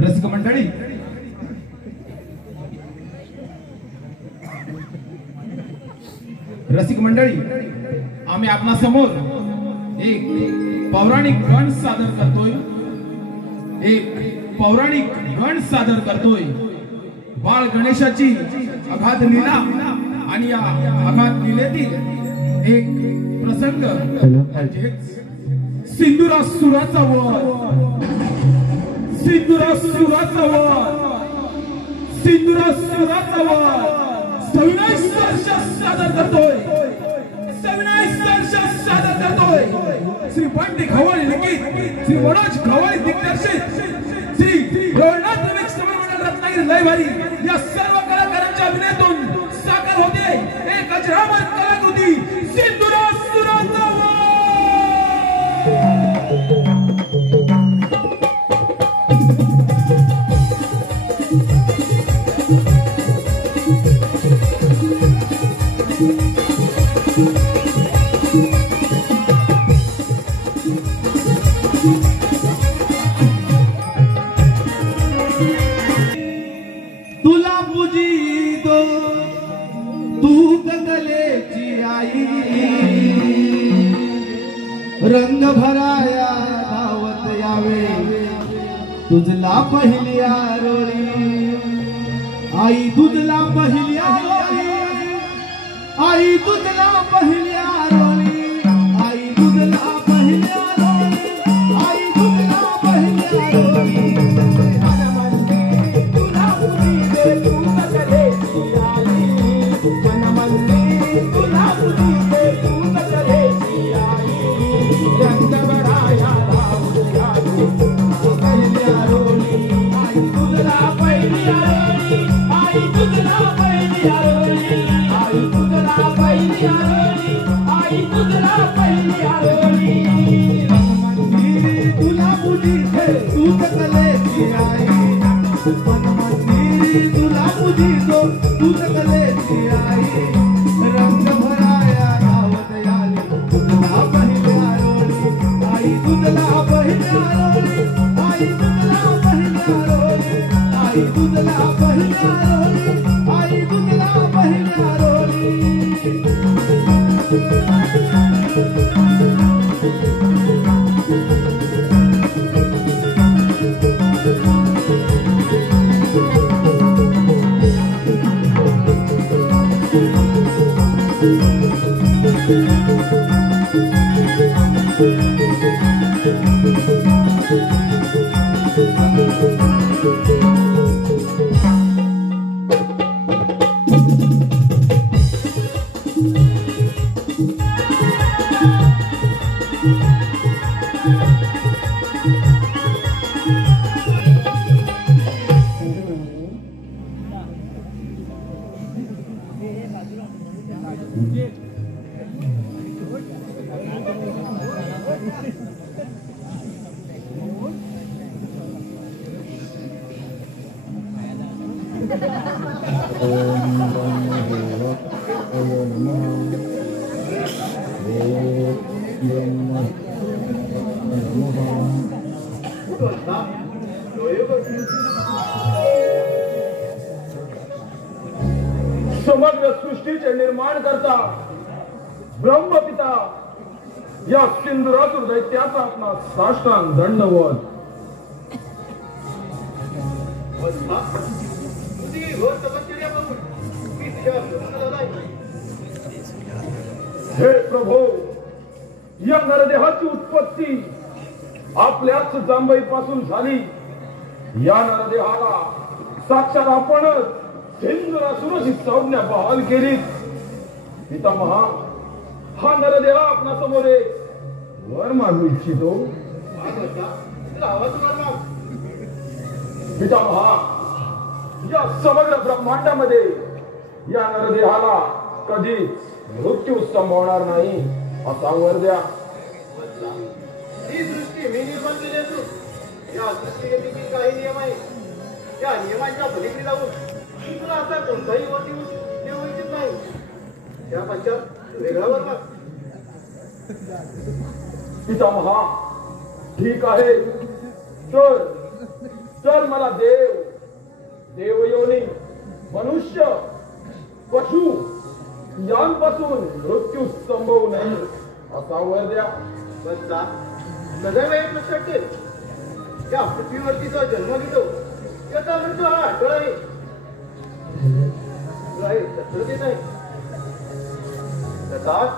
रसिक मंडळी, रसिक मंडळी, आम्ही आपणा समोर एक पौराणिक गण सादर करतोय। एक पौराणिक गण सादर करतोय। बाळ गणेशाची अगाध लीला आणि या अगाध लीलेतील एक प्रसंग सिंदुरासुराचा वध, सिंदुरासुराचा वध, सिंदुरासुराचा वध सविनाश सादर करतोय। सविनाश सादर करतोय श्री पंडित खवळे लिखित, श्री मनोज खवळे दिग्दर्शित, श्री रवळनाथ रमेश समर्पण रत्नागिरी लयभारी या सर्व कलाकारांच्या अभिनयातून साकार होते एक अजरामर कलाकृती सिंदुरासुराचा वध। तुला पूजितो तू गंगलेची आई, रंग भराया धावत यावे तुझला पहिली आरोळी। आई तुझला पहिली आरोळी, आई तुझला पहिली आरोळी, आई तुझला पहिली आरोळी, आई तुझला पहिली आरोळी। तुला पूजितो तू कलेची आई, रंग भराया धावत याली तुझला पहिली आरोळी। आई तुझला पहिली आरोळी, आई तुझला पहिली आरोळी, आई तुझला पहिली आरोळी, आई तुझला पहिली आरोळी। समग्र सृष्टीचे निर्माण करता ब्रह्मपिता या सिंदुरासुर दैत्याचा आपला साष्टांग दंडवत। हे प्रभो, या नरदेहाची उत्पत्ती आपल्याच जांभईपासून झाली। या नरदेहाला साक्षात आपणच सिंदुरासुराची संज्ञा बहाल केली। पितामहा, हा नरदेह आपणा समोर वर मागू इच्छितो। पितामहा, या समग्र ब्रह्मांडामध्ये या नरदेहाला कधीच मृत्यू संभवणार नाही असा वर द्या। ही सृष्टी मी निर्माण केली असून या सृष्टीचे देखील काही नियम आहे। या नियमांच्या पलीकडे जाऊन तुला असा कोणताही वर देऊ इच्छित नाही। त्या पश्चात वेगळा वर माग। पितामहा, ठीक आहे, तर जन्माला देवयोनी, मनुष्य, पशु यांपासून मृत्यू संभवू नये असा वर द्या. बसला सदैव एक लक्षात ठेव, या पृथ्वीवरती जो जन्म घेतो त्याचा मृत्यू हा अटळ आहे. तसं नाही तथाच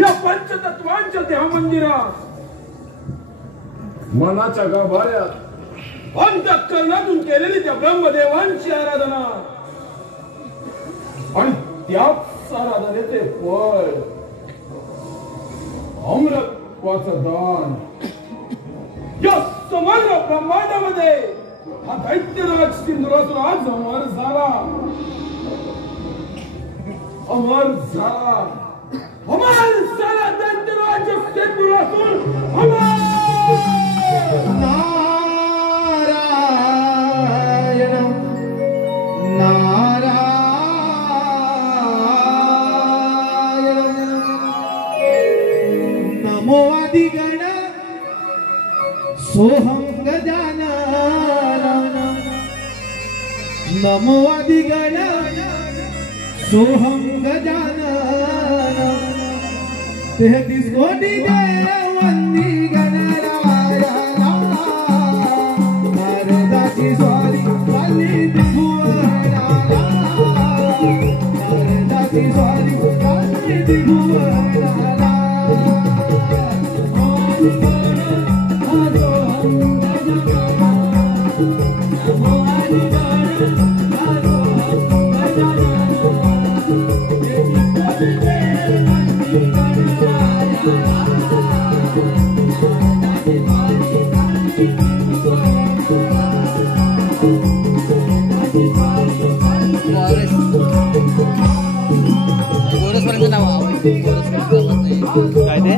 या पंचतत्वांच्या त्या मंदिरात मनाच्या गाभाऱ्यात अंतःकरणातून केलेली त्या ब्रह्मदेवांची आराधना आणि त्याच आराधनेचे फळ अमृतत्वाचं दान. या समग्र ब्रह्मांडामध्ये हा दैत्यराज सिंधुरासुर आज अमर झाला. दैत्यराज सिंधुरासुर अमर. नारायण नारायण नमो आदिगण सोहं गजानन नमो आदिगण सोहं गजानन 33 कोटी देववंदी गणराया नारदाची स्वारी चालली त्रिभुवनाला नारदाची स्वारी चालली त्रिभुवनाला गोरसपर्यंत नाव काय ते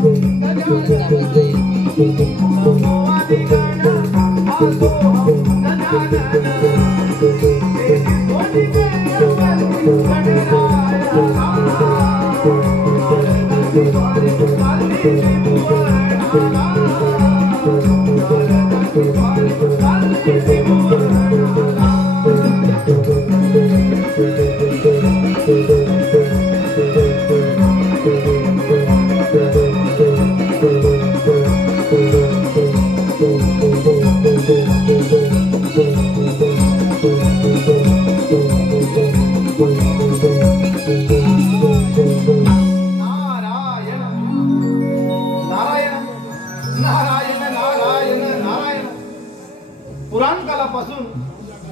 पुराण कालापासून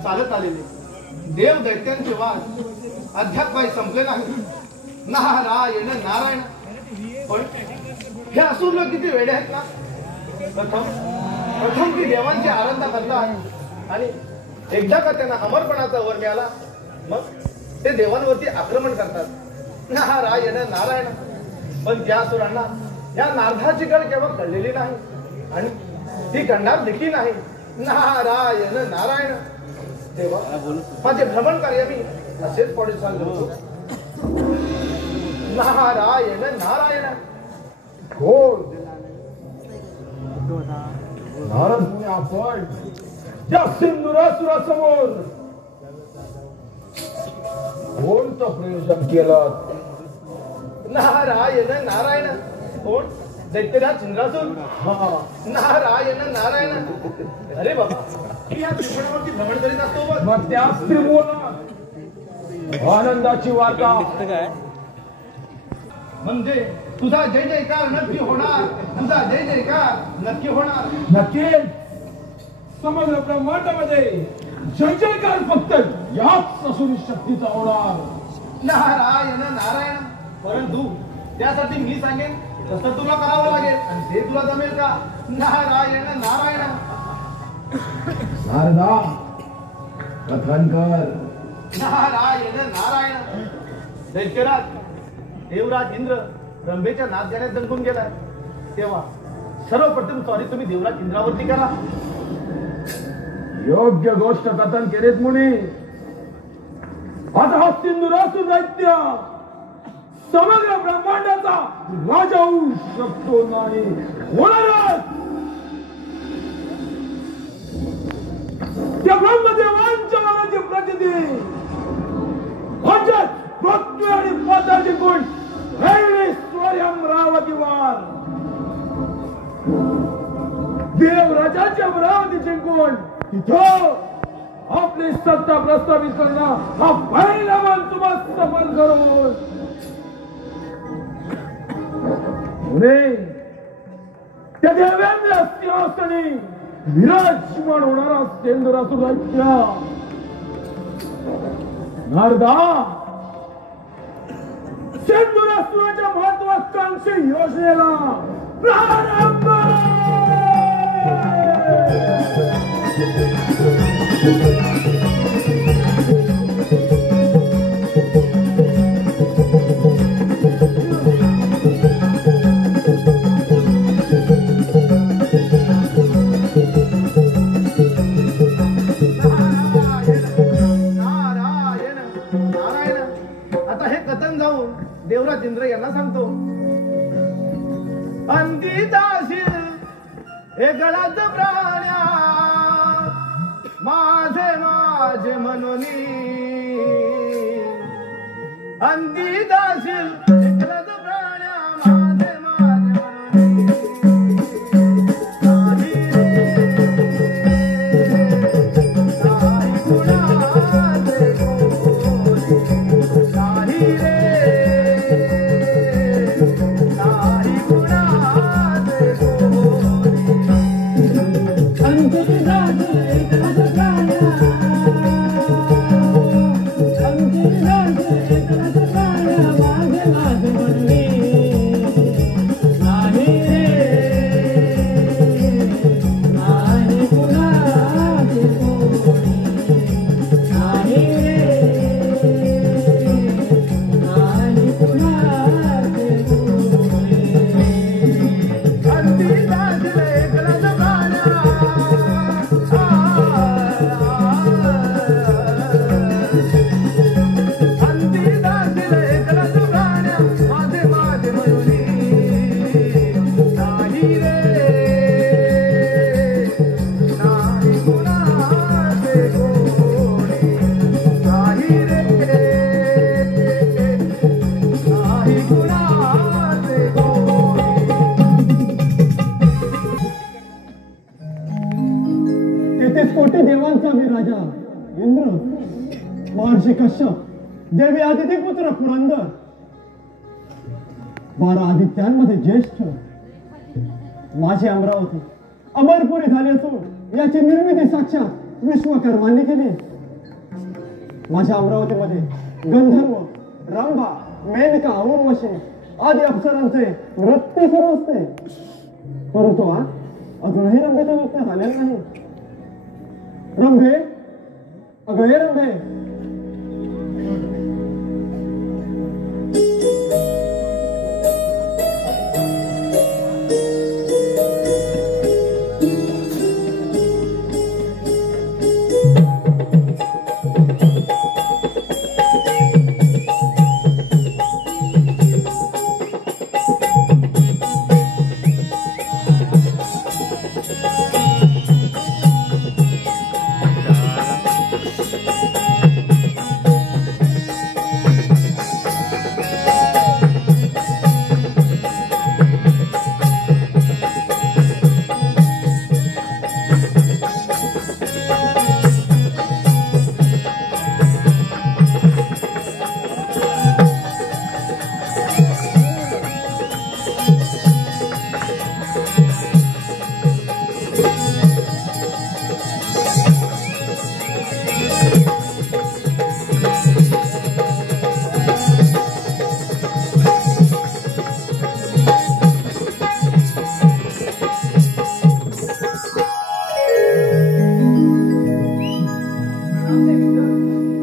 चालत आलेले देव दैत्यांचे वाद अध्यात्माही संपले नाही. नारायण नारायण. पण हे असुर लोक किती वेडे आहेत ना. प्रथम ती देवांची आराधना करतात आणि एकदा का त्यांना अमरपणाचा वर मिळाला मग ते देवांवरती आक्रमण करतात. नारायण नारायण. पण त्या असुरांना या नारदाची गळ केव्हा कळलेली नाही आणि ती कळणार देखील नाही. नारायण नारायण. तेव्हा माझे भ्रमण कार्य मी असेच पुढे चाललो होतो. नारायण नारायण. कोण नारद मुनी आपण त्या सिंधुरासुरासमोर कोणतं प्रयोजन केलं. नारायण नारायण. कोण दैत्यराज सिंधुरासुर. नारायण नारायण. अरे बाबा मी या त्रिभुवनावरती भ्रमण करीत असतो बघ. मग त्याच त्रिभुवनात आनंदाची वार्ता म्हणजे तुझा जय जयकार नक्की होणार. तुझा जय जयकार नक्की होणार. नक्कीच समग्र ब्रह्मांडामध्ये जय जयकार फक्त याच असुरी शक्तीचा होणार. नारायण नारायण. परंतु त्यासाठी मी सांगेन तसं तुला करावं लागेल आणि ते तुला जमेल का. नारायण नारायण. नारदा कथन कर. नारायण नारायण. दैत्यराज देवराज इंद्र रंभेच्या नाच गाण्यात दंगून गेलाय, तेव्हा सर्वप्रथम सॉरी तुम्ही देवराज इंद्रावरती करा. योग्य गोष्ट कथन केलेत मुनी. आता हा सिंधुरासुर दैत्य समग्र ब्रह्मांडाचा राजा होऊ शकतो नाही, होणारच. त्या ब्रह्मदेवांच्या नावाची प्रचिती म्हणजेच पृथ्वी आणि पाताळचे गुण स्वयं रावतीवार देवराजाच्या अमरावतीचे गुण तिथं आपली सत्ता प्रस्थापित करणं हा पहिला मान तुम्हाला सफल करून त्या देवेंद्र सिंहासनी विराजमान होणारा सिंधुरासुर दैत्य नारदा सिंधुरासुराच्या महत्वाकांक्षी योजनेला प्रारंभ. देवराज इंद्र यांना सांगतो, अंती जाशील हे गळात प्राण्या माझे माझे म्हणून, अंती जाशील हे गळात प्राण्या माझे माझे म्हणून. नाही कुणाचे कोणी, नाही रे कोटी देवांचा मी राजा इंद्र, महर्षी कश्यप, देवी आदिती पुत्र पुरंदर, 12 आदित्यांमध्ये ज्येष्ठ माझी अमरावती अमरपुरी झाली असून याची निर्मिती साक्षात विश्वकर्मांनी केली. माझ्या अमरावतीमध्ये गंधर्व, रंभा, मेनका, उर्वशी आदी अप्सरांचे नृत्य सुरू असते, परंतु अजूनही रंभेचं नृत्य झालेलं नाही. रंभे, अगं हे रंभे,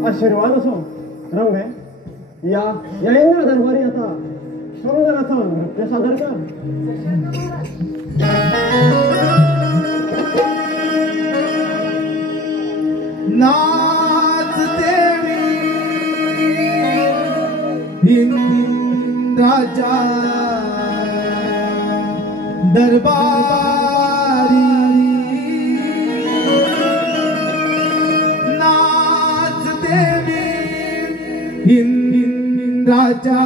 आशीर्वाद असो रंभे. या इंद्र दरबारी आता सुंदर असं नृत्य सादर कर. नाच देवी इंद्राच्या दरबारी, नाच देवी इंद्राच्या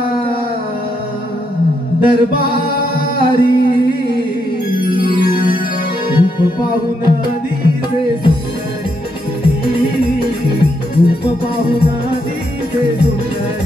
दरबारी, रूप पाहून दिसे सुंदरी, रूप पाहून दिसे सुंदरी.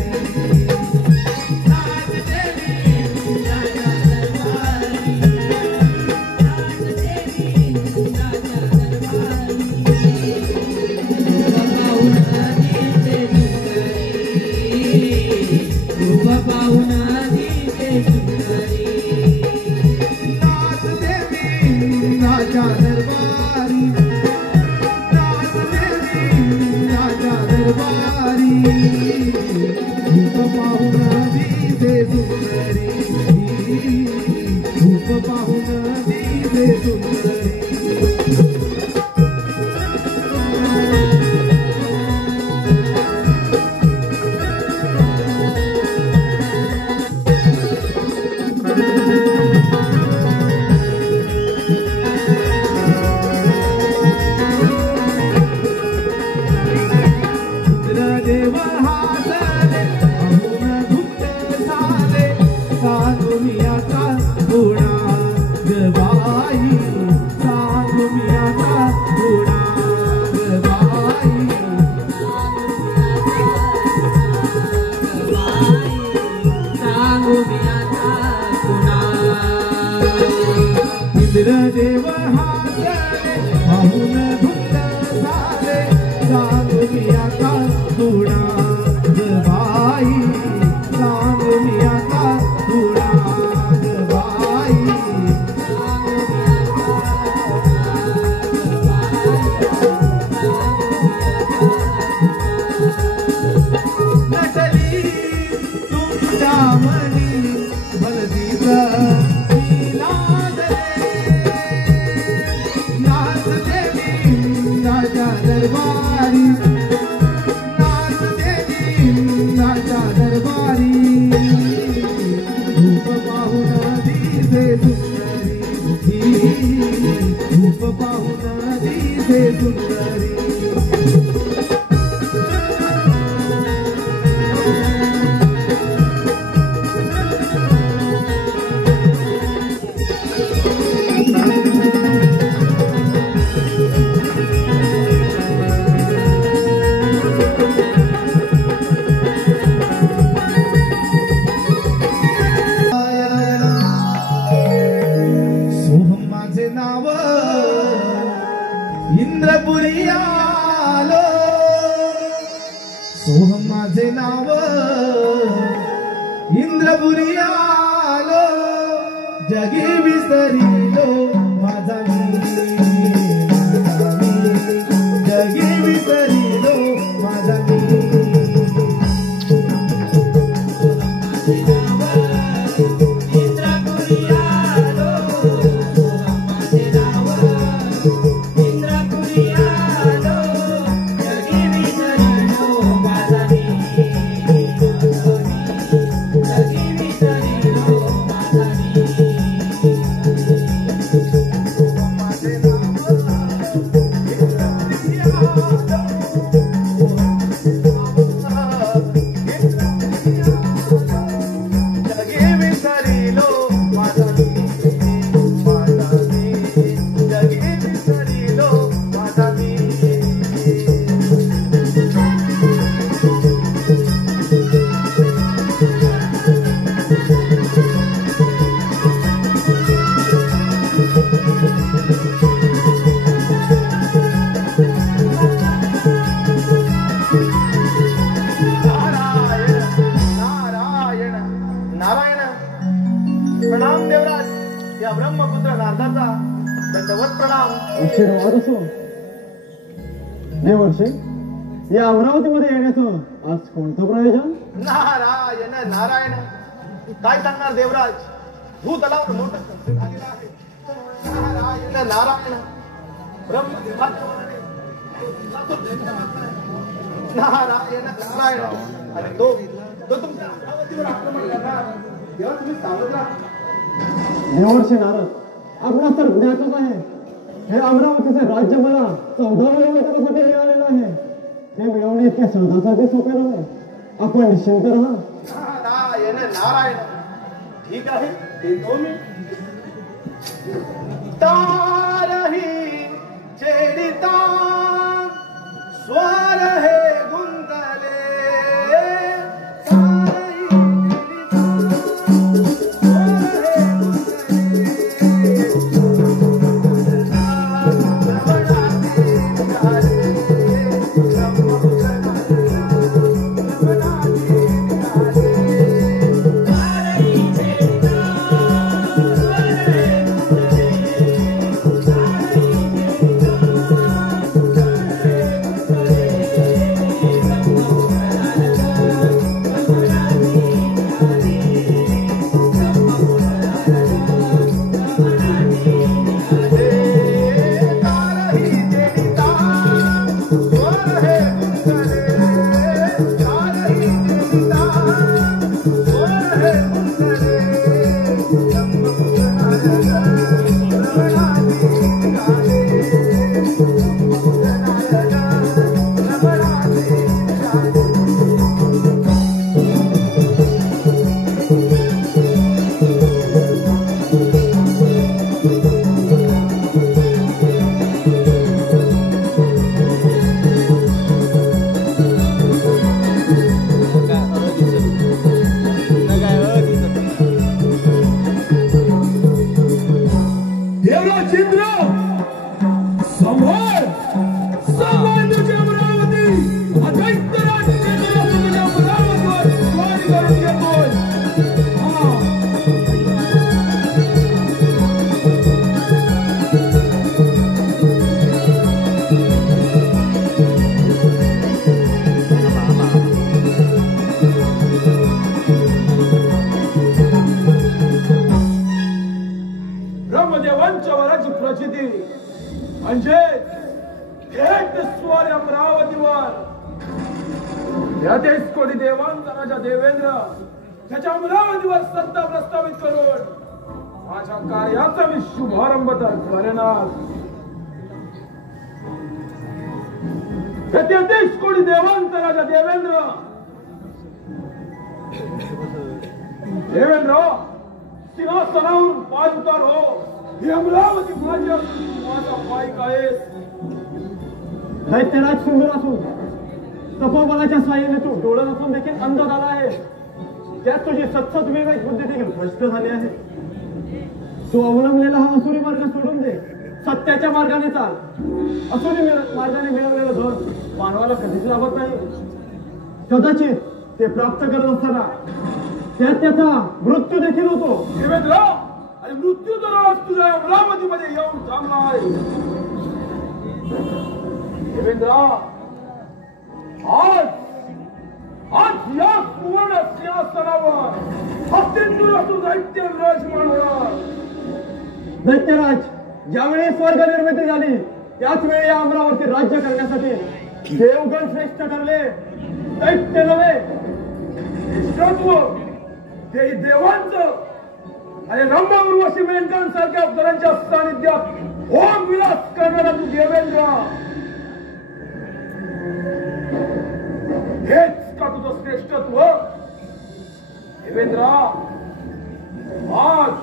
इंद्रपुरी आलो, सोहम माझे नाव इंद्रपुरी आलो, जगी विसरिलो माझा जगी विसरिलो माझा देवर्षी या अमरावतीमध्ये येण्याचं आज कोणतं प्रयोजन? नारायण नारायण, काय सांगणार देवराज, भूतलावर मोठं संकट आलेलं आहे. नारायण नारायण नारायण नारायण. आणि तो तुमच्या अमरावतीवर आक्रमण करणार तेव्हा तुम्ही सावध राहा. देवर्षी नारद, आपणास तर ज्ञातच आहे हे अमरावतीचे राज्य मला 14व्या वर्षासाठी मिळालेलं आहे. ते मिळवणे इतक्या सहजासहजी सोपे नव्हे. आपण निश्चिंत राहा. नारायण नारायण. ठीक आहे, देतो मी. तारही छेडिता स्वर हे गुंतले. म्हणजे थेट स्वार अमरावतीवर या 23 कोटी देवांचा राजा देवेंद्र त्याच्या अमरावतीवर सत्ता प्रस्थापित करून माझ्या कार्याचा मी शुभारंभ तर करेनाच. 33 कोटी देवांचा राजा देवेंद्र सिंहासनावरून पाय उतार हो. ही अमरावती माझी माझा पायक आहेस. दैत्यराज सुंदर असून तपोबलाच्या साह्याने तू डोळा नसून देखील अंध झाला आहे. त्यात तुझी सतसत विवेक बुद्धी देखील भ्रष्ट झाली आहे. तू अवलंबलेला हा असुरी मार्ग सोडून दे, सत्याच्या मार्गाने चाल. असुरी मार्गाने मिळवलेलं धन मानवाला कधीच लाभत नाही. कदाचित ते प्राप्त करत असताना त्यात त्याचा मृत्यू देखील होतो. देवेंद्र, आणि मृत्यू तर आज तुझ्या अमरावतीमध्ये येऊन थांबला आहे. देवेंद्र, आज या सुवर्ण सिंहासनावर हस्तिनापूर दैत्य विराजमान होणार. दैत्यराज, ज्यावेळी स्वर्ग निर्मिती झाली त्याच वेळी या अमरावती राज्य करण्यासाठी देवगण श्रेष्ठ ठरले, दैत्य नव्हे. श्रेष्ठत्व ते देवांचं आणि रंभा उर्वशी मेनकांसारख्या अप्सरांच्या सानिध्यात होम विलास करणारा तू देवेंद्र, हेच का तुझं श्रेष्ठत्व? देवेंद्र, आज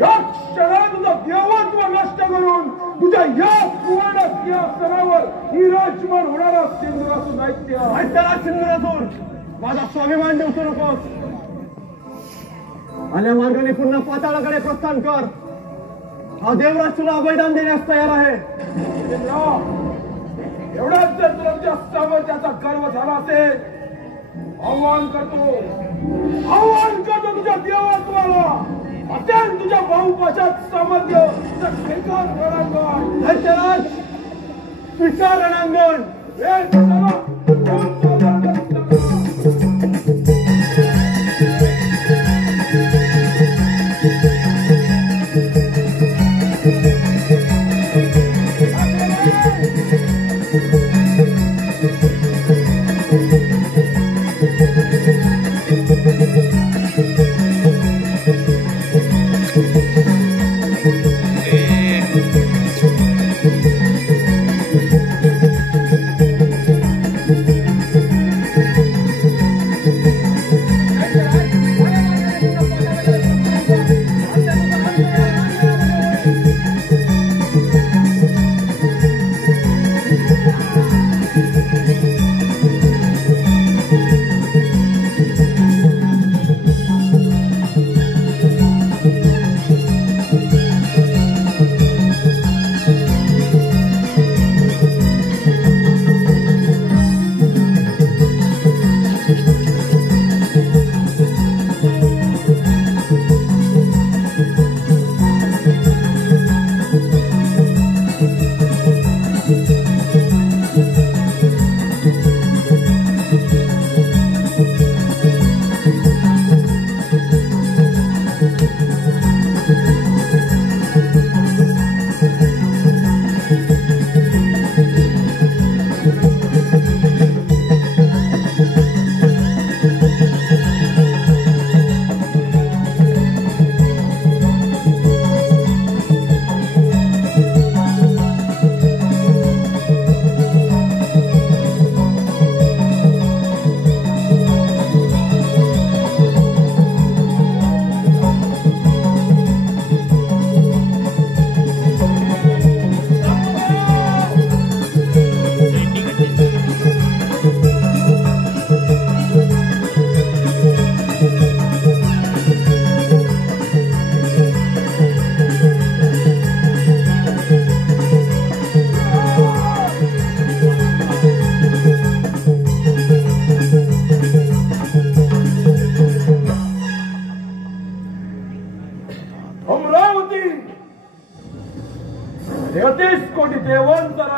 या क्षणात तुझं देवत्व नष्ट करून तुझ्या या सुवर्ण सिंहासनावर विराजमान होणारा सिंहासून दैत्यराज सिंहासून माझा स्वाभिमान देऊ नकोस. आल्या मार्गाने पुन्हा पाताळाकडे प्रस्थान कर. हा देवराज तुला अभयदान देण्यास तयार आहे. एवढाच जर तुला तुझ्या सामर्थ्याचा गर्व झाला असेल, आव्हान करतो तुझ्या देवत्वाला. असेल तुझ्या भाऊपाशात सामर्थ्य तर स्वीकार रणांगण. दैत्यराज, स्वीकार रणांगण. हे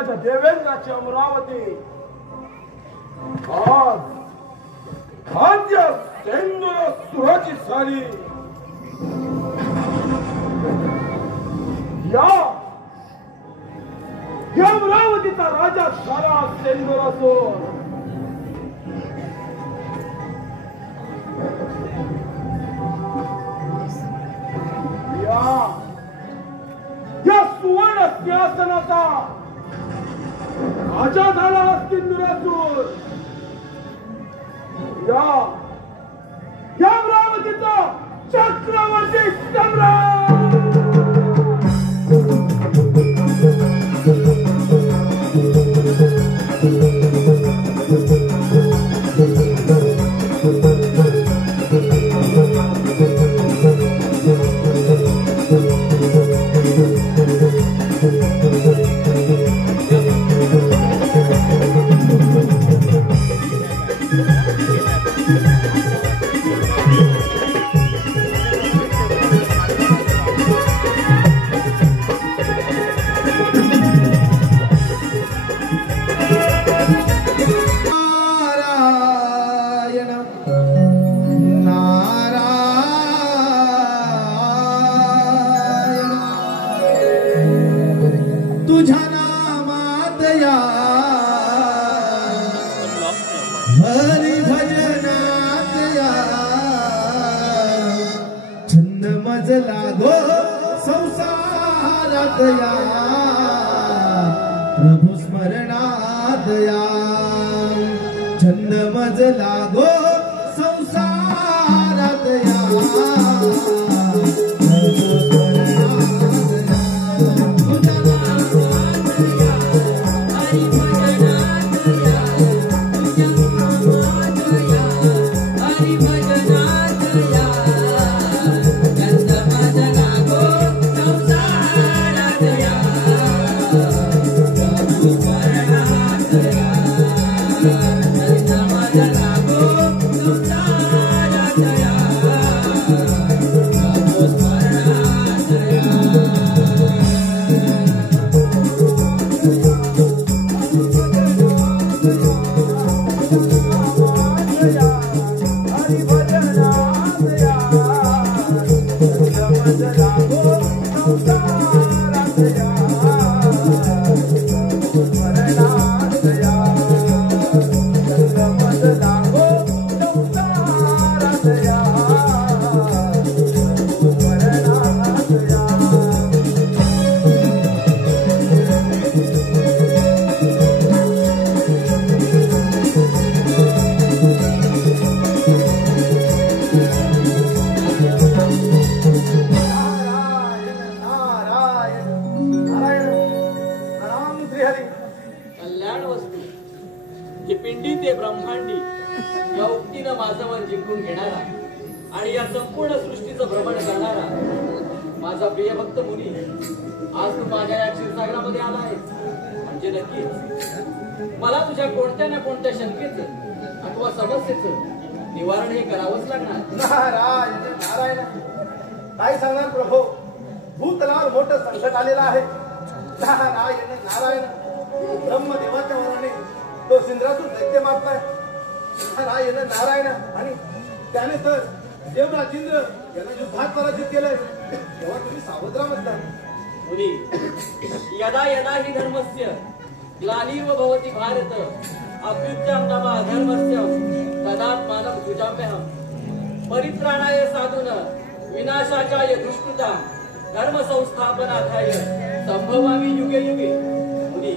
माझ्या देवेंद्राची अमरावती आज खाद्य सेंदूर सुराची सारी या अमरावतीचा राजा झाला सेंदूर असून या सुवर्ण सिंहासनाचा राजा झाला सिंदूर असून या अमरावतीचा चक्रवर्ती सम्राट प्रभु स्मरणात या छंद मज लागो संसारात या निवारण हे करावंच लागणार. नारायण काय सांगणार प्रभू, भूतलावर मोठं संकट आलेलं आहे. नारायण ब्रह्मदेवाच्या वराने तो सिंद्रातून दैत्य मारताय. नारायण आणि त्याने तर देवराज इंद्र यांना युद्धात पराजित केलंय. तेव्हा तुम्ही सावध राहा म्हणता. मुनी यदा यदा हि धर्मस्य ग्लानिर्व भवति भारत अभ्युत्थानं नाम अधर्मस्य तदात्मानं सृजाम्यहम्. परित्राणाय साधून् विनाशाचाय दुष्कृता धर्म संस्थापनार्थाय संभवामि युगे युगे. मुनी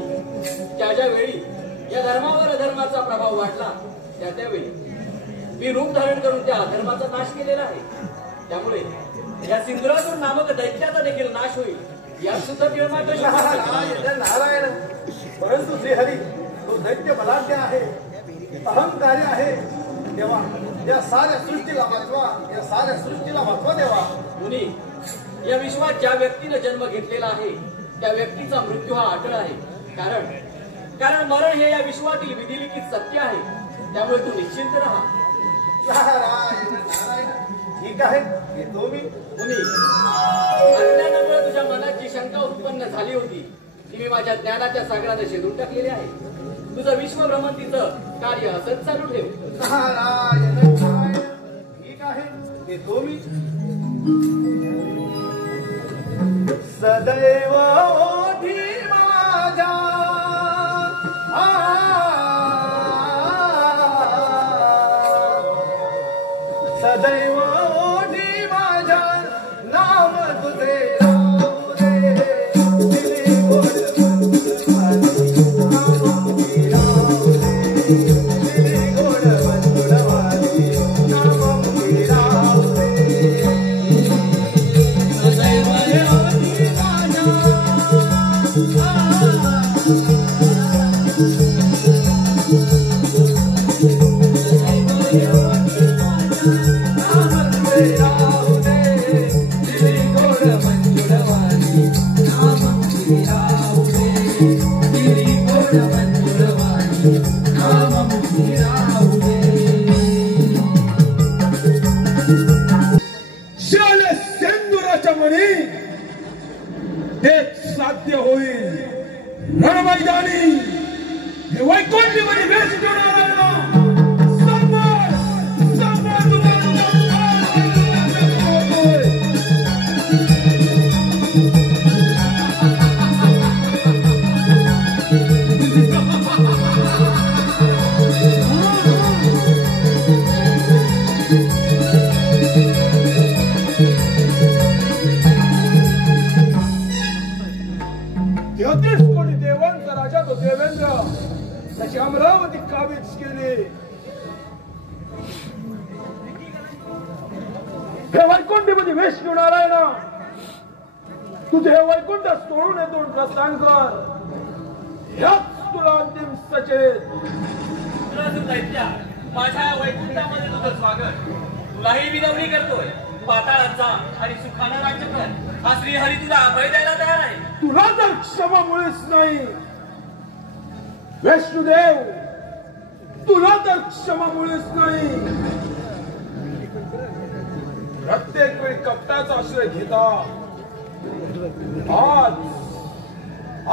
ज्या वेळी या धर्मावर अधर्माचा प्रभाव वाढला त्यावेळी मी रूप धारण करून त्या अधर्माचा नाश केलेला आहे. त्यामुळे या सिंधुरातून नामक दैत्याचा देखील नाश होईल यात सुद्धा तिळ मात्र नारायण. परंतु श्रीहरी तो दैत्य बलाढ्य आहे, अहंकारी आहे. तेव्हा या साऱ्या सृष्टीला वाचवा, या साऱ्या सृष्टीला वाचवा देवा. मुनी या विश्वात ज्या व्यक्तीने जन्म घेतलेला आहे त्या व्यक्तीचा मृत्यू हा अटळ आहे. कारण मरण हे या विश्वातील विधिलिखित सत्य आहे. त्यामुळे तू निश्चिंत राहा. नारायण ठीक आहे येतो मी. मुनी अज्ञानामुळे तुझ्या मनात जी शंका उत्पन्न झाली होती ती मी माझ्या ज्ञानाच्या सागरात शेदून टाकलेली आहे. तुझं विश्वभ्रमंतीचं कार्य असंच चालू ठेव. नारायण नारायण. ठीक आहे देतो मी. सदैव ओठी माझ्या सदैव ओठी माझ्या नाम तुझे राहू दे. दिली गोड मंजुळवाणी राहू दे. दिली गोड मंजुळवाणी नाम राहू दे. सदैव ओठी माझ्या शिवले सिंदुराच्या मणी तेच साध्य होईल. रणमैदानी हे वैकुंठी मध्ये वेश घेऊन आलेला समोर समोर तेहतीस कोटी देवांचा राजा तो देवेंद्र त्याची अमरावती काबीज केली. हे वैकुंठीमध्ये वेश घेऊन आलाय ना, तुझे हे वैकुंठ सोडून येतो प्रस्थान कर. याच तुला अंतिम सचेत. तुला तू दैत्या माझ्या वैकुंठामध्ये तुझं स्वागत. तुलाही विनवणी करतोय. पाताळात जा आणि सुखानं राज्य कर. हा श्रीहरी तुला अभय द्यायला तयार आहे. तुला तर क्षमा मुळीच नाही वैष्णुदेव, तुला तर क्षमा मुळीच नाही. प्रत्येक वेळी कपटाचा आश्रय घेता.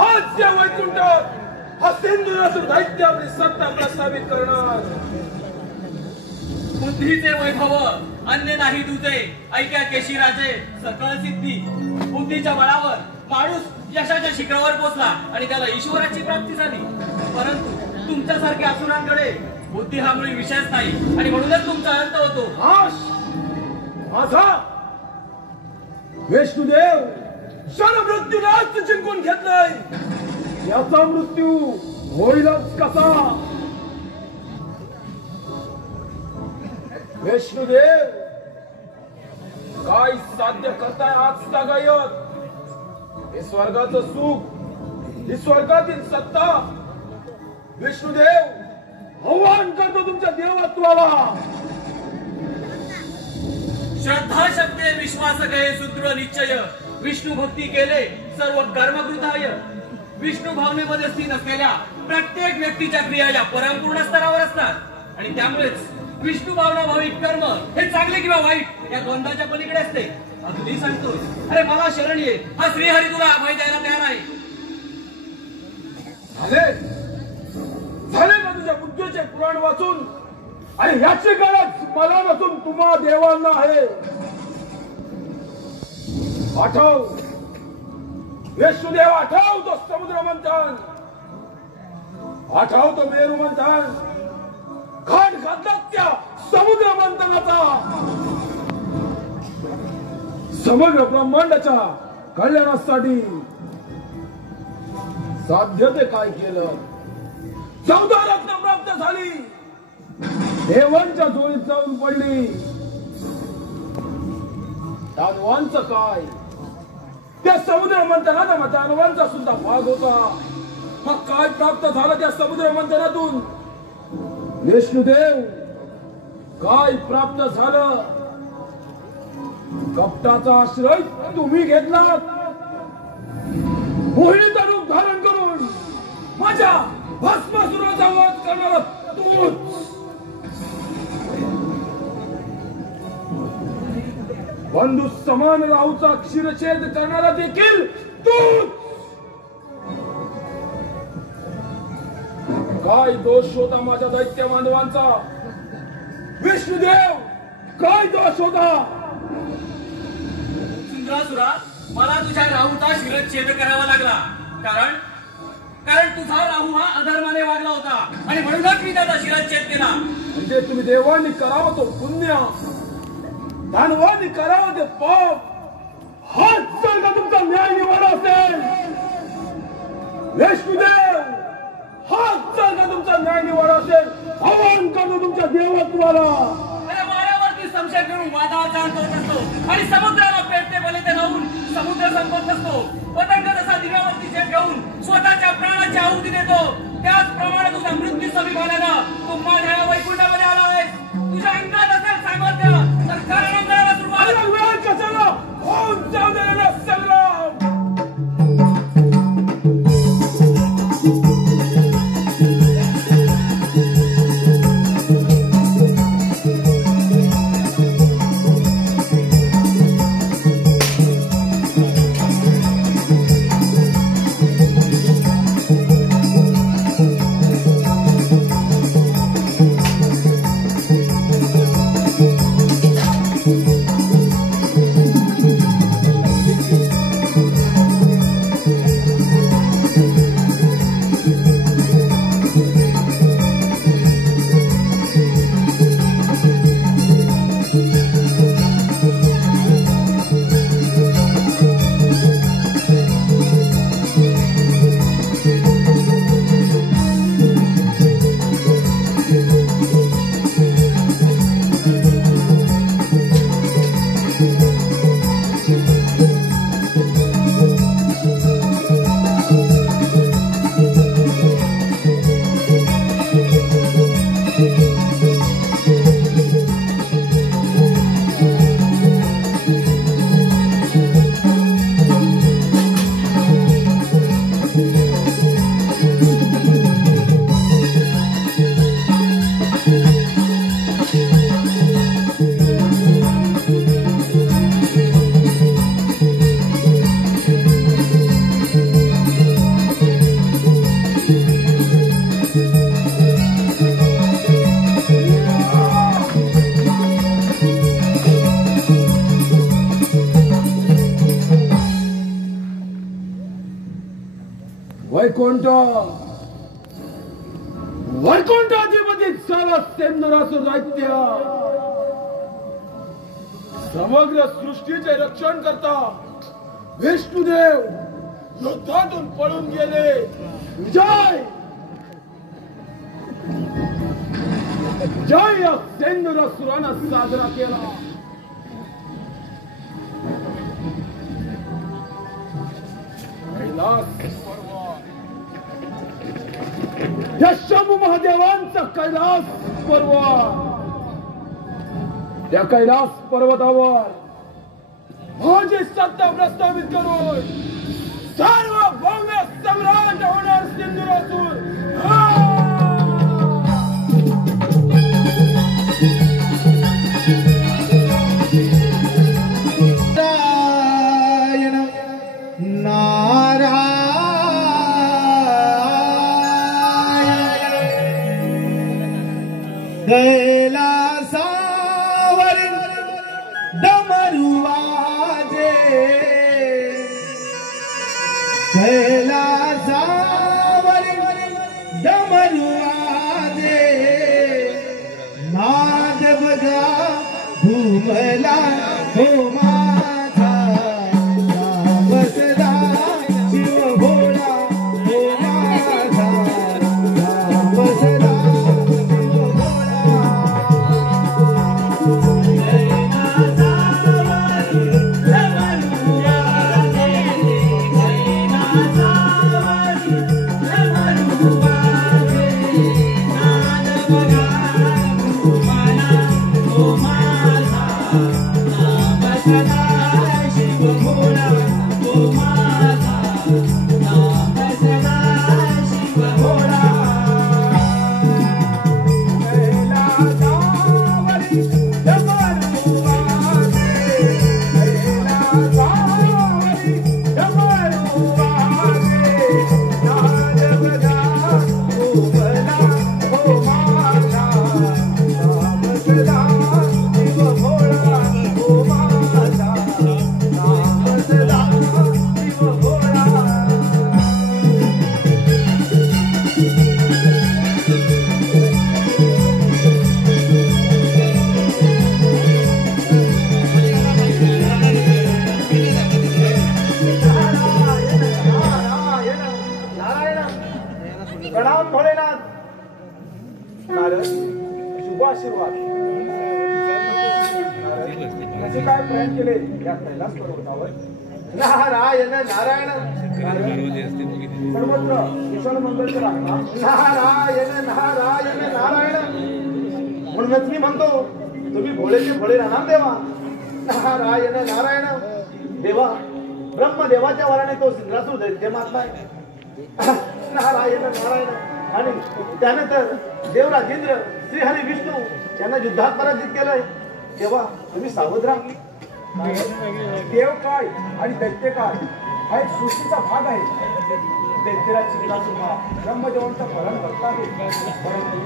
आज या वैकुंठात हा सिंधुरासुर दैत्य आपली सत्ता प्रस्थापित करणार. बुद्धीचे वैभव अन्य नाही तुझे. ऐक्या केशीराजे सकळ सिद्धी. बुद्धीच्या बळावर माणूस यशाच्या शिखरावर पोहोचला आणि त्याला ईश्वराची प्राप्ती झाली. परंतु तुमच्यासारख्या असुरांकडे बुद्धी हा मुळी विषयच नाही आणि म्हणूनच तुमचा अंत होतो. माझा वैष्णुदेव क्षण मृत्यूलाच जिंकून घेतलाय. याचा मृत्यू होईलच कसा. वैष्णुदेव काय साध्य करताय आज तागायत. हे स्वर्गाचं सुख, ही स्वर्गातील सत्ता. विष्णुदेव आव्हान करतो तुमच्या देवत्वाला. श्रद्धा शक्ती विश्वास गये सूत्र निश्चय. विष्णू भक्ती केले सर्व कर्मकृताय. विष्णू भावनेमध्ये स्थित असलेल्या प्रत्येक व्यक्तीच्या क्रिया या परमपूर्ण स्तरावर असतात आणि त्यामुळेच विष्णू भावना भाविक कर्म हे चांगले किंवा वाईट या द्वंद्वाच्या पलीकडे असते. अगदी सांगतोय. अरे मला शरण ये. हा श्रीहरी तुला अभय द्यायला तयार आहे. झाले ना तुझ्या बुद्धीचे पुराण वाचून. आणि याची गरज मला नसून तुम्हा देवांना आहे. आठव वैष्णुदेव, आठव तो समुद्र मंथन, आठव तो मेरू मंथन. खाट घातला त्या समुद्र मंथनाचा. समग्र ब्रह्मांडाच्या कल्याणासाठी साध्य ते काय केलं. 14 रत्न प्राप्त झाली. देवांच्या जोडीत जाऊन पडली. दानवांचं काय. त्या समुद्र मंथनात दानवांचा सुद्धा भाग होता. मग काय प्राप्त झालं त्या समुद्र मंथनातून. विष्णुदेव काय प्राप्त झालं. कपटाचा आश्रय तुम्ही घेतलात. मोहिनीचं रूप धारण करून माझ्या भस्मासुराचा वध करणारा तूच. बंधू समान राहूचा क्षीरछेद करणारा देखील तूच. काय दोष होता माझ्या दैत्य मानवांचा? विष्णुदेव, काय दोष होता? सुंदरासुरा, मला तुझ्या राहूचा शिरच्छेद करावा लागला, कारण तुझा राहू हा अधर्माने वागला होता आणि म्हणूनच मी त्याचा शिरच्छेद केला. म्हणजे तुम्ही देवांनी करावं तो पुण्य, दानवांनी करावं ते पाप, हाच जर का तुमचा न्याय निवाडा असेल विष्णुदेव, हाच जर का तुमचा न्याय निवाडा असेल, आव्हान करतो तुमच्या देवत्वाला. अरे वाऱ्यावरती संशय घेऊन वादळाचा शांत होत असतो आणि समुद्राला पेटते भले ते लावून समुद्र संपत नसतो. पतंग जसा दिव्यावरती झेप घेऊन स्वतःच्या प्राणाची आहुती देतो, त्याचप्रमाणे तुझा मृत्यू समीपाल्यानं तू माझ्या वैकुंठामध्ये आला आहेस. तुझ्या अंगात असेल सामर्थ्य तर कारण करायला सुरुवात. वेळ कशाला होऊन जाऊ देण्याला संग्राम. वैकुंठाधिपती सर्व सेंदुरासुर दैत्य समग्र सृष्टीचे रक्षण करता विष्णुदेव युद्धातून पळून गेले. जय जय या सेंदुरासुरांना साजरा केला. या शंभू महादेवांचा कैलास पर्वत, त्या कैलास पर्वतावर माझी सत्ता प्रस्थापित करून सर्व भव्य सम्राट होणार सिंधुरासुर. कैलासावर डमरू वाजे, कैलासावर डमरू वाजे, नाद बजा घुमला हो माझा बसदा शिव भोळा हो माझा बसदा. Bye. कसे काय प्रयाण केले या कैलास पर्वतावर? नारायण नारायण सर्वत्र कुशल मंगल करा. नारायण नारायण नारायण. म्हणूनच मी म्हणतो तुम्ही भोळेचे भोळे राहणार देवा. नारायण नारायण. देवा ब्रह्मदेवाच्या वराने तो सिंहासूर दैत्य मारलाय. नारायण नारायण. आणि त्यानंतर देवराजेंद्र श्रीहरी विष्णू यांना युद्धात पराजित केलंय. तेव्हा तुम्ही सावध राहा. देव काय आणि दैत्य काय हा एक सृष्टीचा भाग आहे. दैत्यराज ब्रह्मदेवांचा वरण करता आहे, परंतु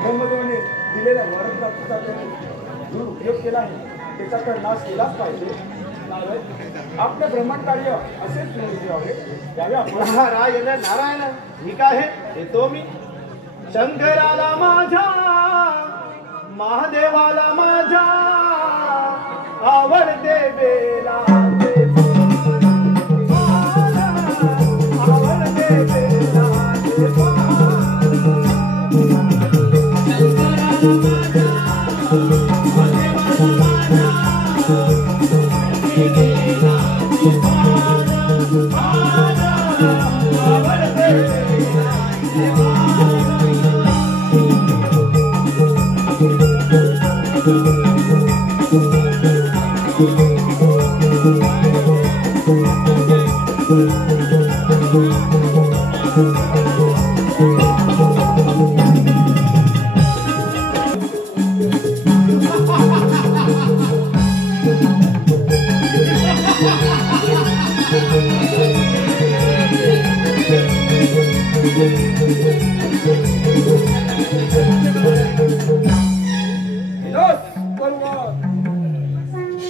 ब्रह्मदेवाने दिलेल्या वरण प्राप्तीचा दुरुपयोग केला आहे. त्याचा तर नाश केलाच पाहिजे. आपलं ब्रह्मांड कार्य असेच सुरू द्यावे. नारायण नारायण. मी काय आहे येतो मी. शंकराला माझ्या महादेवाला माझ्या आवडते बेला आवडते बेला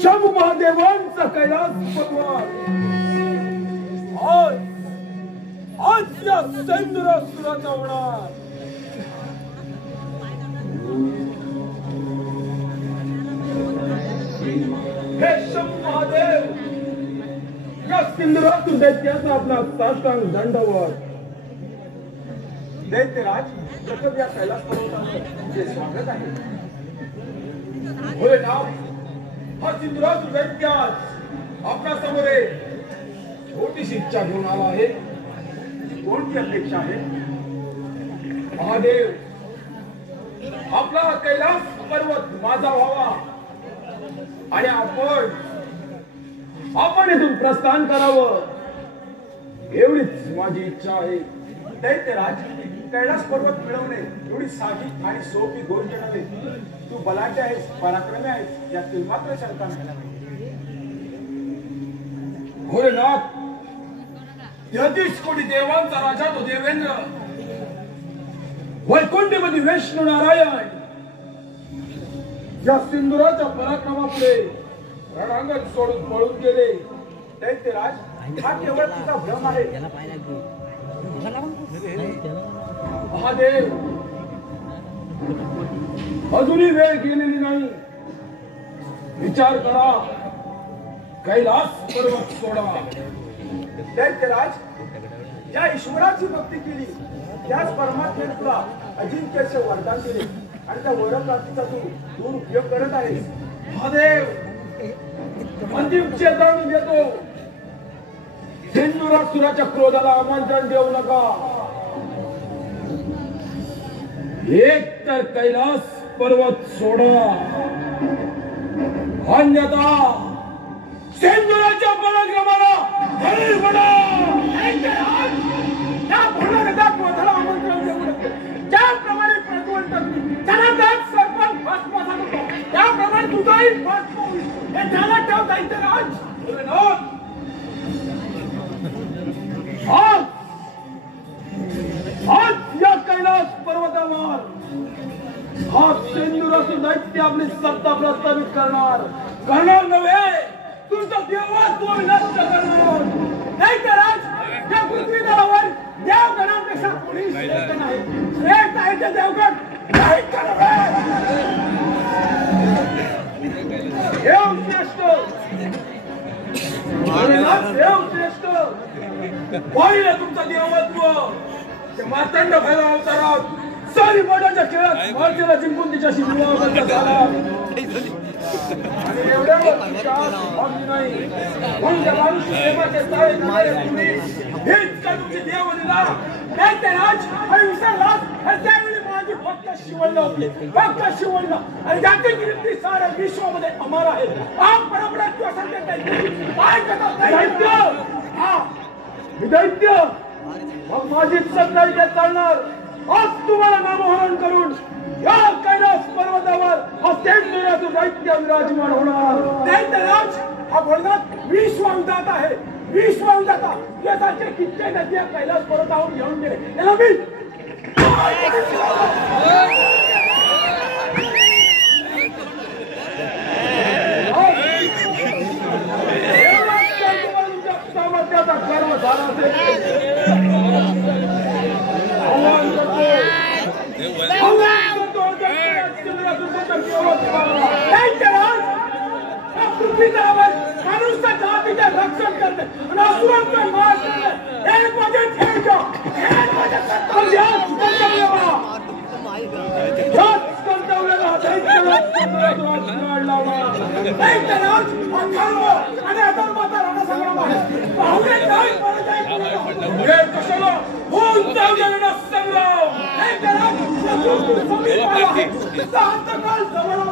शंभू महादेवांचा कैलास पर्वत आज या सैंद्रासुराचा होणार. हे शंभू महादेव या सिंधुरासुर दैत्याचा आपला साष्टांग दंडवत. दैत्यराज प्रथम या कैलास पर्वतावर जे स्वागत आहे. होय नाव हा सिंधुरासुर दैत्यात आपल्या समोर छोटीशी इच्छा घेऊन आला आहे. कोणती अपेक्षा आहे? महादेव आपला कैलास पर्वत माझा व्हावा आणि आपण इथून प्रस्थान करावं एवढीच माझी इच्छा आहे. दैत्यराज कैलास पर्वत मिळवणे एवढी साधी आणि सोपी गोष्ट नव्हे. तू बलाढ्य आहेस, पराक्रमी आहेस यातील मात्र शंका नाही. भोलेनाथ यदीश कोटी देवांचा राजा तो देवेंद्र वैकुंठमध्ये विष्णू नारायण या सिंधुराच्या पराक्रमापुढे रणांगण सोडून पळून गेले. दैत्यराज हा केवळ तुझा भ्रम आहे. महादेव अजूनही वेळ गेलेली नाही. विचार करा. कैलास पर्वत सोडा. दैत्यराज या ईश्वराची भक्ती केली त्याच परमात्म्याने तुला अजिंक्यचे वरदान दिले आणि त्या वरप्राप्तीचा तू दुरुपयोग करत आहेस. महादेव अंतिम चेतावणी देतो. सिंधुरासुराच्या क्रोधाला आमंत्रण देऊ नका. एक तर कैलास पर्वत सोडा अन्यथा सिंधुराच्या पराक्रमाला बळी पडा. त्या भोळ्या क्रोधाला आमंत्रण देऊ नका. ज्याप्रमाणे प्रज्वलित त्याला त्यात सरपंच भस्मसात होतो त्याप्रमाणे तुझाही भस्म होईल. हे त्याला ठेव दैत्यराज. आज या कैलास पर्वतावर हा सिंधुरासुर दैत्य आपली सत्ता प्रस्थापित करणार नव्हे. तुमचा देवत्व नष्ट करणार. दैत्यराज या पृथ्वी तलावर देवगणांपेक्षा कोणी श्रेष्ठ नाही. श्रेष्ठ आहे ते देवगण दैत्य नव्हे. देवश्रेष्ठ देवश्रेष्ठ पाहिलं तुमचं देवत्व. मार्तंड भैरव अवतारात सारी मोठ्याच्या खेळात मार्चेला जिंकून तिच्याशी विवाह झाला. आणि एवढ्या वर्षीच्या भागली नाही पण जवान प्रेमाचे ताळे करणारे तुम्ही हीच का तुमची देवलीला दैत्यराज आणि विसरलास हे त्यावेळी माझी फक्त शिवणला होती फक्त शिवणला आणि ज्याची कीर्ती साऱ्या विश्वामध्ये अमर आहे आप परंपरा किंवा सत्य काय करतात दैत्य हा दैत्य मग माझी सत्ता इथे चालणार आज तुम्हाला नामोहरण करून या कैलास पर्वतावर हा तेजमेरातून दैत्य विराजमान होणार दैत्यराज हा भोळनाथ विश्वावतात आहे विश्वावताता यासारखे किती नद्या कैलास पर्वतावर घेऊन गेले याला मी सामर्थ्याचा गर्व झाला मनुष्य जातीचे रक्षण करते आणि असुरांचा नाश करते एक माझे ठेवजा एक माझे आणि अधर्माचा रणसंग्राम आहे पाहुणे काय कशाला होऊन जाऊ रणसंग्राम अंतकाल जवळ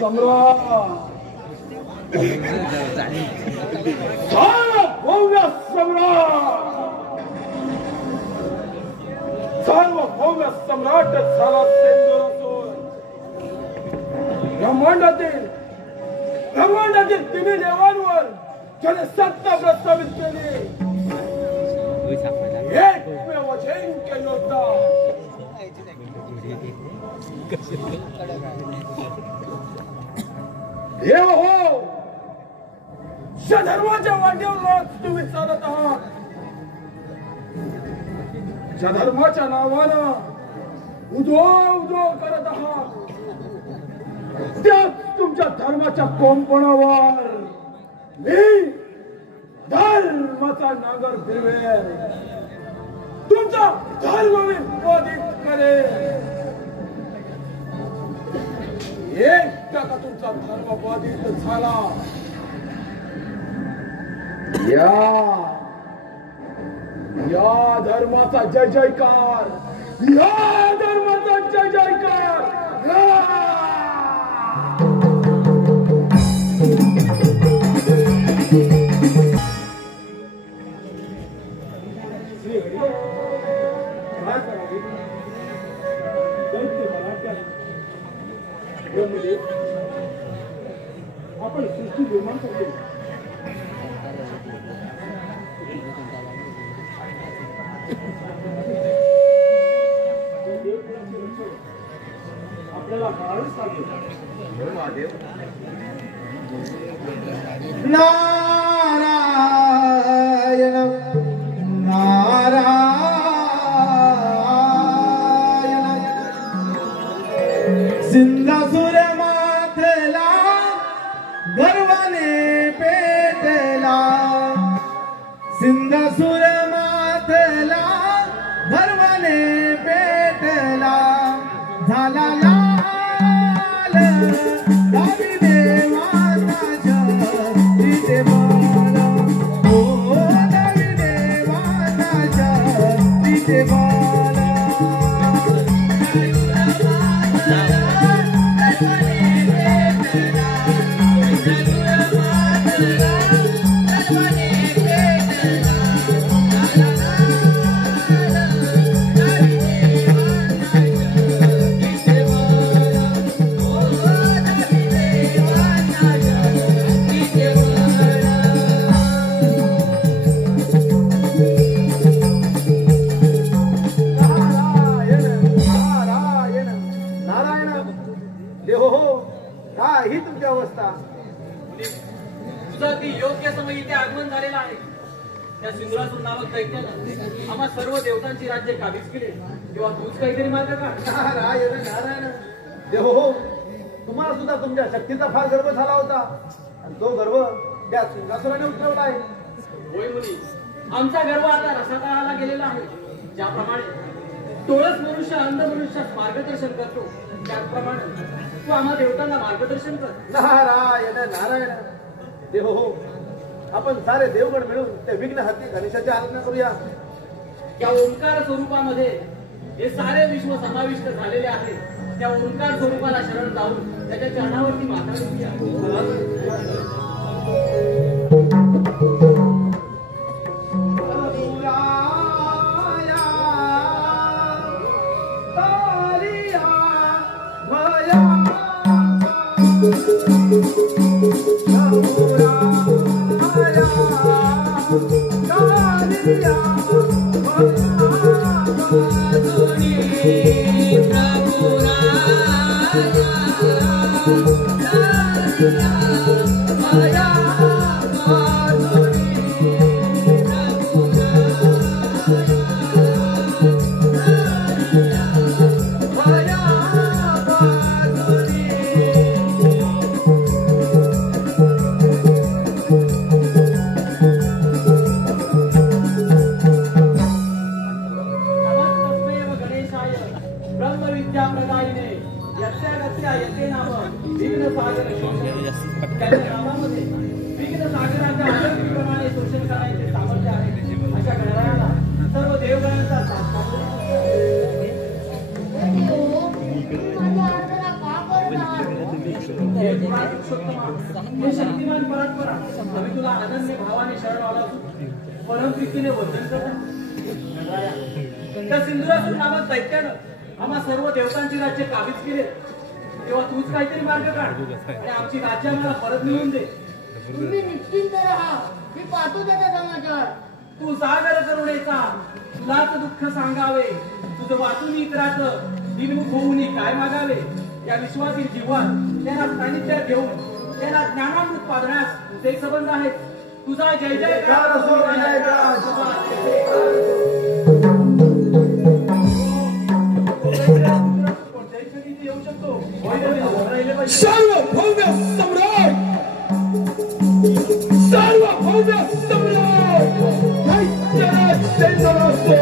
सम्राट सार्वभौम सम्राट झाला सिंदूरासुर. ब्रह्मांडातील तिन्ही देवांवर ज्याने सत्ता प्रस्थापित केली, एकमेव अजिंक्य योद्धा, देव हो. ज्या धर्माच्या वाटेवर तुम्ही चालत आहात, ज्या धर्माच्या नावानं उदो करत आहात, त्याच तुमच्या धर्माच्या कोंपणावर मी धर्माचा नागर फिरवेल. तुमचा धर्म मी बाधित करेल. एक टक्का तुमचा धर्म बाधित झाला, या धर्माचा जय जयकार, या धर्माचा जय जयकार. आपण सृष्टी निर्माण करतो. आपल्याला काळच लागतो. नारायण नारायण सिंहासुर माथला गर्वाने पेटला, सिंहासुर माथला गर्वाने पेटला, झाला लाल दावी देवाचा तिथे बाला. ओ दावी देवाचा तिथे बाला. ही तुमची अवस्था. तुझा अगदी योग्य समय इथे आगमन झालेला आहे. त्या सिंदूरासुर नामक दैत्यानं आम्हा सर्व देवतांची राज्य काबीज केले, तेव्हा तूच काहीतरी मार्ग का? नारायण नारायण. देव हो, तुम्हाला सुद्धा तुमच्या शक्तीचा फार गर्व झाला होता, आणि तो गर्व त्या सिंहासुराने उतरवला आहे. होय मुनी, आमचा गर्व आता रसातळाला गेलेला आहे. ज्याप्रमाणे तोळस मनुष्य अंध मनुष्यास मार्गदर्शन करतो, त्याचप्रमाणे तू आम्हा देवतांना मार्गदर्शन कर. नारायण नारायण. देव हो, आपण सारे देवगण मिळून त्या विघ्नहर्ती गणेशाची आराधना करूया. त्या ओंकार स्वरूपामध्ये हे सारे विश्व समाविष्ट झालेले आहे. त्या ओंकार स्वरूपाला शरण जाऊन त्याच्या चरणावरती माथा टेकूया. प्रभु हे शक्तिमान परंपरा आम्ही तुला आनंदी भावाने शरण आलो परमप्रीतीने वंदन करतो. त्या सिंधुरासूर नामक दैत्यानं आम्हा सर्व देवतांची राज्य काबीज केले. तेव्हा तूच काहीतरी मार्ग काढ आणि आमची राज्य आम्हाला परत मिळवून दे. तुम्ही निश्चिंत राहा, मी पाहतो त्याचा समाचार. तू सागर करुणेचा तुलाच दुःख सांगावे, तुझं वाचून इतराचं दिनमुख होऊन काय मागावे. या विश्वातील जीवन त्यांना सानिध्यात घेऊन त्यांना ज्ञानामृत पाजण्यास ते संबंध आहेत. तुझा जय जयकार असो. येऊ शकतो सार्वभौम सम्राट, सार्वभौम सम्राट दैत्यराज सेंद्रासूर.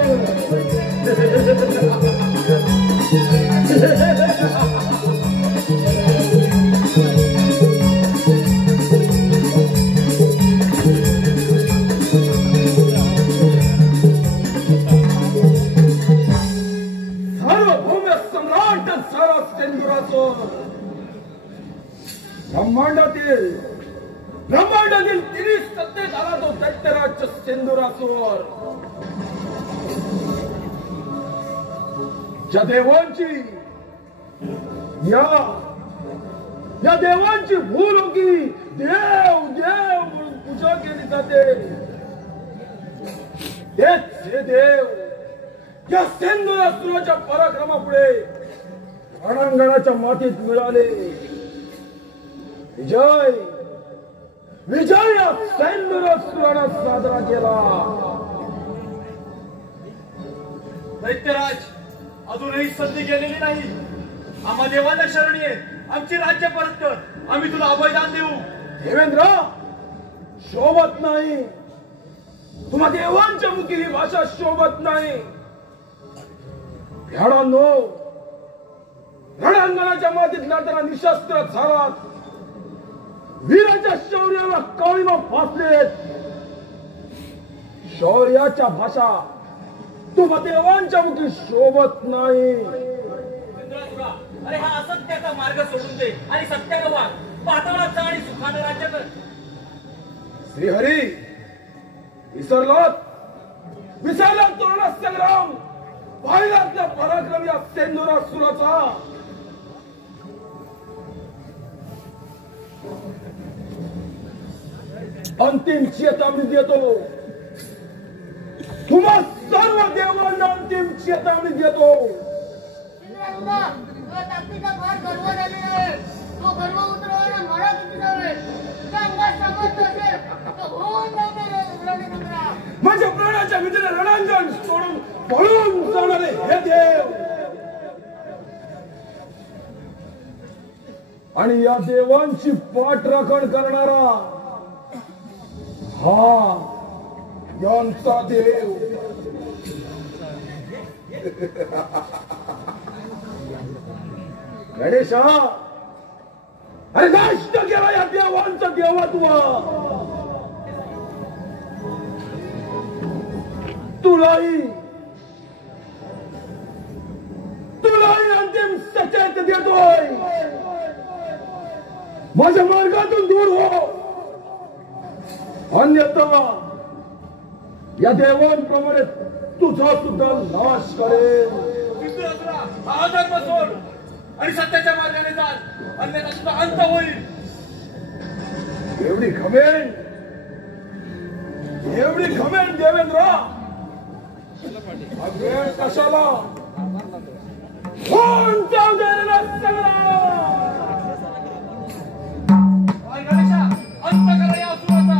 ब्रह्मांडातील तिन्ही सत्ते झाला तो दैत्यराज सिंधुरासूर. ज्या देवांची या देवांची भूलोकी देव देव म्हणून पूजा केली जाते, तेच हे देव या सिंधुरासुराच्या पराक्रमापुढे रणांगणाच्या मातीत मिळाले. विजय विजय या सिंधुरासुराने साजरा केला. दैत्यराज अजूनही संधी गेलेली नाही. आम्हा देवांना शरणी आहे, आमची राज्य परत कर, आम्ही तुला अभयदान देऊ. देवेंद्र शोभत नाही, तुम्हा देवांच्या मुखी ही भाषा शोभत नाही. भ्याडांनो, रणांगणाच्या मातीत लढताना निशस्त्र झालात, वीराच्या शौर्याला काळीमा फासलेत. शौर्याच्या भाषा तुम्हा देवांच्या मुखी शोभत नाही. अरे हा असत्याचा मार्ग सोडून दे आणि सत्याला वाग. पाताळात जा आणि सुखानं राज्य कर. श्रीहरी विसरलात तोरणा संग्राम, पाहिलात ना पराक्रम या सिंधुरासुराचा. अंतिम चेतावणी देतो, तुम्हा सर्व देवांना अंतिम चेतावणी देतो. इंद्रासुरा, तुला ताकदीचा फार गर्व झालेला आहे. तो गर्व उतरवायला मला किती नव्हे. तुझ्या अंगात सामर्थ्य असेल तर होऊन जाऊ. म्हणजे प्राणाच्या भीतीने रणांगण सोडून पळून जाणारे हे देव आणि या देवांची पाठराखण करणारा हा यांचा देव. गणेशा, अरे नष्ट केला या देवांचा देवत्व. तुलाही अंतिम सचेत देतोय. माझ्या मार्गातून दूर हो, अन्यथा या देवांप्रमाणे तुझा सुद्धा नाश करेल. हा धर्म सोड आणि सत्याच्या मार्गाने चाल, अन्यथा तुझा अंत होईल. एवढी घमेंड देवेंद्र, वेळ कशाला? कोण जाऊ दे गणेशा, अंत करा या असुराचा.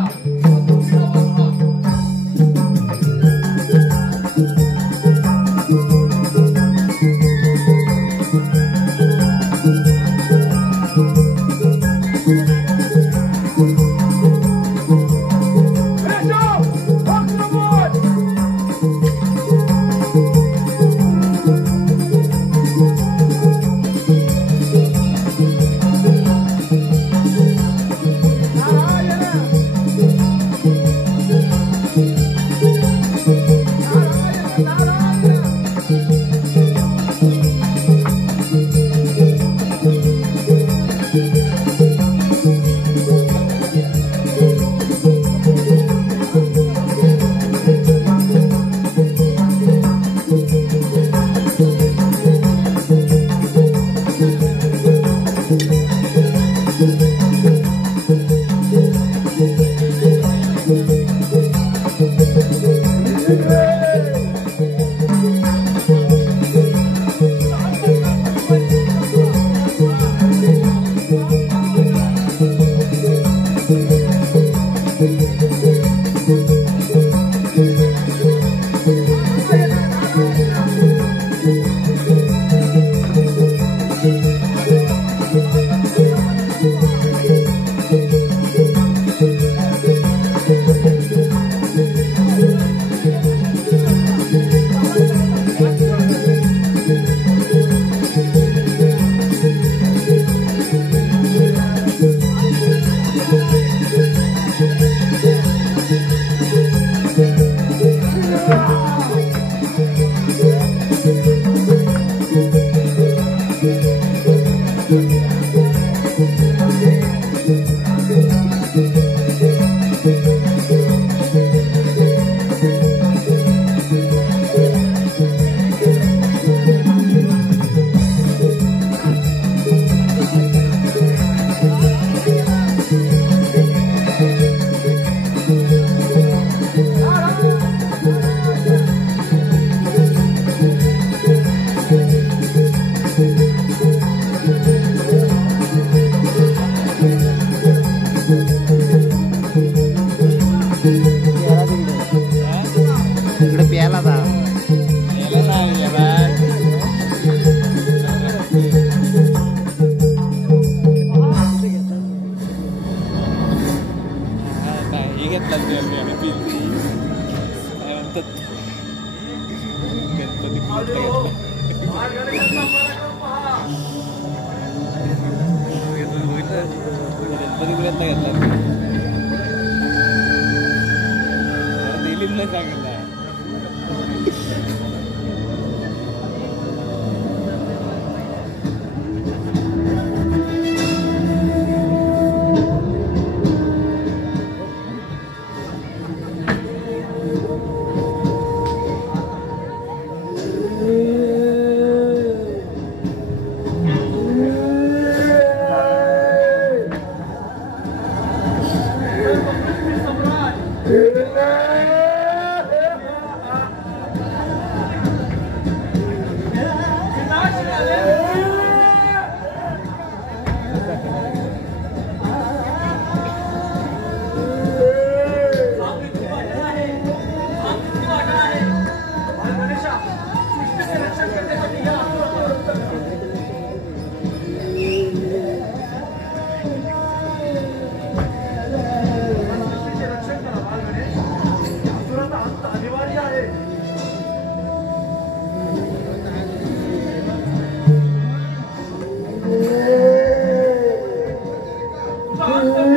Basta